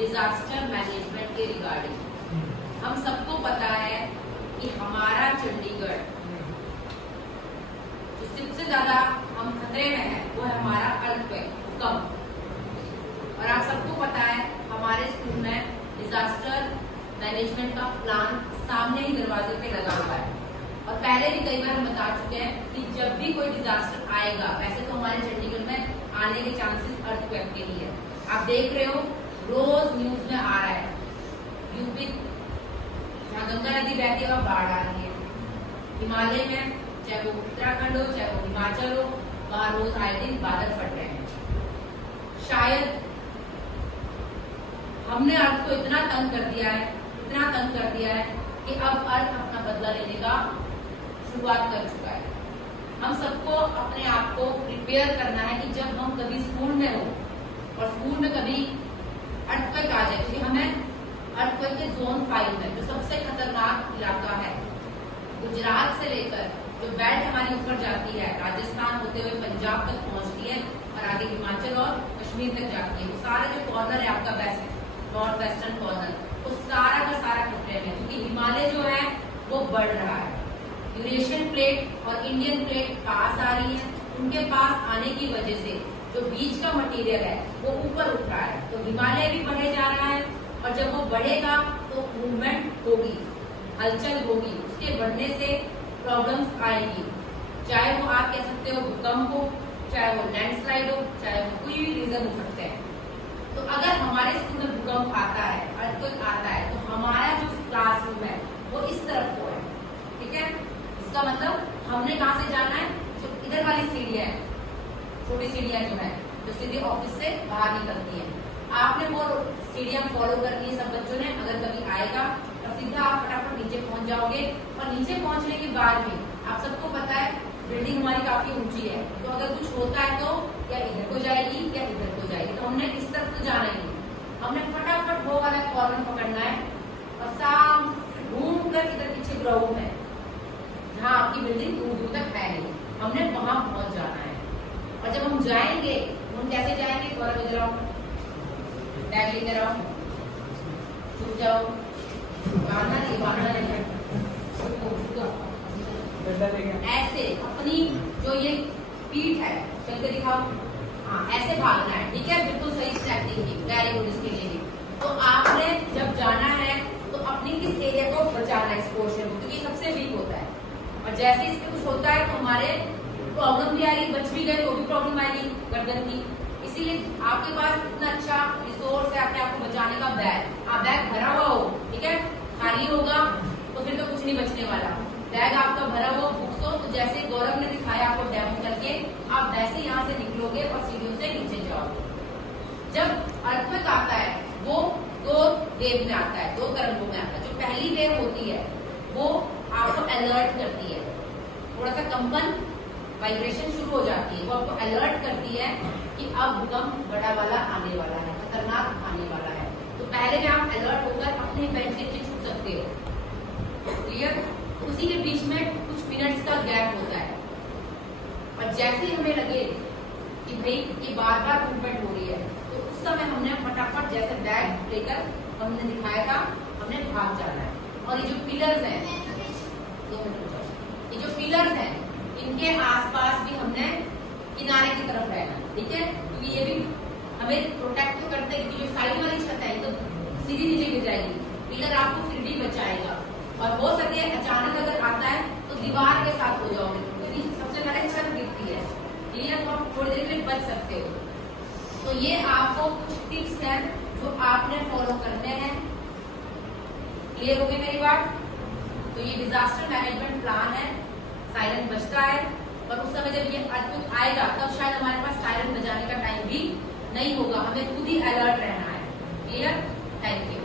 Disaster management के regarding. हम सबको पता है कि हमारा चंडीगढ़ जो सबसे ज्यादा हम खतरे में है वो है हमारा अर्थक्वेक, भूकंप। और आप सबको पता है हमारे स्कूल में डिजास्टर मैनेजमेंट का प्लान सामने ही दरवाजे पे लगा हुआ है। और पहले भी कई बार हम बता चुके हैं कि जब भी कोई डिजास्टर आएगा, वैसे तो हमारे चंडीगढ़ में आने के चांसेस अर्थक्वेक के लिए आप देख रहे हो, रोज न्यूज में आ रहा है यूपी जहाँ गंगा नदी बहती है और बाढ़ आ रही है। हिमालय में चाहे वो उत्तराखंड हो चाहे वो हिमाचल हो, वहां रोज आए दिन बादल फट रहे हैं। शायद हमने अर्थ को इतना तंग कर दिया है, इतना तंग कर दिया है कि अब अर्थ अपना बदला लेने का शुरुआत कर चुका है। हम सबको अपने आप को प्रिपेयर करना है कि जब हम कभी स्कूल में हो और स्कूल में कभी अर्थक्वेक आ जाए, क्योंकि हमें अर्थक्वेक के जोन 5 में जो सबसे खतरनाक इलाका है, गुजरात से लेकर जो बेल्ट हमारी ऊपर जाती है, राजस्थान होते हुए पंजाब तक पहुंचती है और आगे हिमाचल और कश्मीर तक जाती है, वो सारा जो कॉर्नर है आपका वेस्ट नॉर्थ वेस्टर्न कॉर्नर, वो सारा का सारा खतरे में, क्योंकि हिमालय जो है वो बढ़ रहा है। यूरेशियन प्लेट और इंडियन प्लेट पास आ रही है, उनके पास आने की वजह से जो बीच का मटेरियल है वो ऊपर उठ रहा है, तो हिमालय भी बढ़े जा रहा है। और जब वो बढ़ेगा तो मूवमेंट होगी, हलचल होगी, उसके बढ़ने से प्रॉब्लम्स आएगी, चाहे वो आप कह सकते हो भूकंप हो, चाहे वो लैंडस्लाइड हो, चाहे वो कोई भी रीजन हो सकते हैं। तो अगर हमारे स्कूल में भूकंप आता है, अर्थक्वेक आता है, तो हमारा जो क्लासरूम है वो इस तरफ को है, ठीक है। इसका मतलब हमने कहाँ से जाना है, जो इधर वाली सीढ़ियाँ है, छोटी सीढ़ियाँ जो है, जो सीधे ऑफिस से बाहर निकलती है, आपने वो सीढ़ियाँ फॉलो करनी है सब बच्चों ने। अगर कभी आएगा और सीधा आप फटाफट नीचे पहुंच जाओगे। और नीचे पहुंचने के बाद भी आप सबको पता है बिल्डिंग हमारी काफी ऊंची है, तो अगर कुछ होता है तो या इधर को जाएगी या इधर को जाएगी, तो हमने इस तरफ तो जाना ही नहीं, हमने फटाफट वो वाला कॉर्नर पकड़ना है और साम घूम कर इधर पीछे ग्राउंड है जहाँ आपकी बिल्डिंग दूर दूर तक है नहीं, हमने वहां पहुंच जाना है। और जब हम जाएंगे, हम कैसे जाएंगे, गौरव इधर आओ, बैग लेकर आओ, छुप जाओ, भागना नहीं ऐसे अपनी जो ये पीठ है चल के दिखाओ, हाँ ऐसे भागना है, ठीक है, बिल्कुल सही स्ट्रैटेजी की, वेरी गुड। इसके लिए तो आपने जब जाना है तो अपनी इस एरिया को बचाना है, इस पोर्शन को, क्योंकि सबसे वीक होता है। और जैसे इसमें कुछ होता है तो हमारे प्रॉब्लम भी आएगी, बच भी गए तो भी प्रॉब्लम आएगी गर्दन की। इसीलिए आपके पास इतना अच्छा रिसोर्स है अपने आप को बचाने का, बैग। आप बैग भरा हुआ हो, ठीक है, खाली होगा तो फिर तो कुछ नहीं बचने वाला। बैग आपका भरा हुआ बुक्स हो, तो जैसे गौरव ने दिखाया आपको डेमो करके, आप वैसे यहाँ से निकलोगे और सीढ़ियों से नीचे जाओगे। जब अर्थक्वेक आता है वो 2 वेव में आता है, 2 तरंगों में आता है। जो पहली वेव होती है वो आपको अलर्ट करती है, थोड़ा सा कंपन वाइब्रेशन शुरू हो जाती है, वो आपको अलर्ट करती है कि अब भूकंप बड़ा वाला आने वाला है, खतरनाक आने वाला है। तो पहले में आप अलर्ट होकर अपने बेड से नीचे छूट सकते हो, क्लियर। उसी के बीच में कुछ मिनट्स का गैप होता है, और जैसे ही हमें लगे कि भाई ये बार बार मूवमेंट हो रही है, तो उस समय हमने फटाफट जैसे बैग लेकर हमने दिखाया था, हमने भाग जाना है। और ये जो पिलर्स हैं, 2 मिनट रुको, ये जो पिलर्स हैं इनके आसपास भी हमने किनारे की तरफ रहना, ठीक है, क्योंकि ये भी हमें प्रोटेक्ट तो करते हैं, क्योंकि जो साइड वाली छत है तो सीधी नीचे गिर जाएगी, पिलर आपको फिर भी बचाएगा। और हो सके अचानक अगर आता है तो दीवार के साथ हो जाओगे, क्योंकि सबसे पहले छत गिरती है, क्लियर, तो आप थोड़ी देर के लिए बच सकते हो। तो ये आपको कुछ टिप्स हैं जो आपने फॉलो करने हैं, क्लियर हो गई मेरी बात। तो ये डिजास्टर मैनेजमेंट प्लान है, सायरन बजता है, और उस समय जब ये अर्थक्वेक आएगा तब शायद हमारे पास सायरन बजाने का टाइम भी नहीं होगा, हमें खुद ही अलर्ट रहना है, क्लियर। Thank you.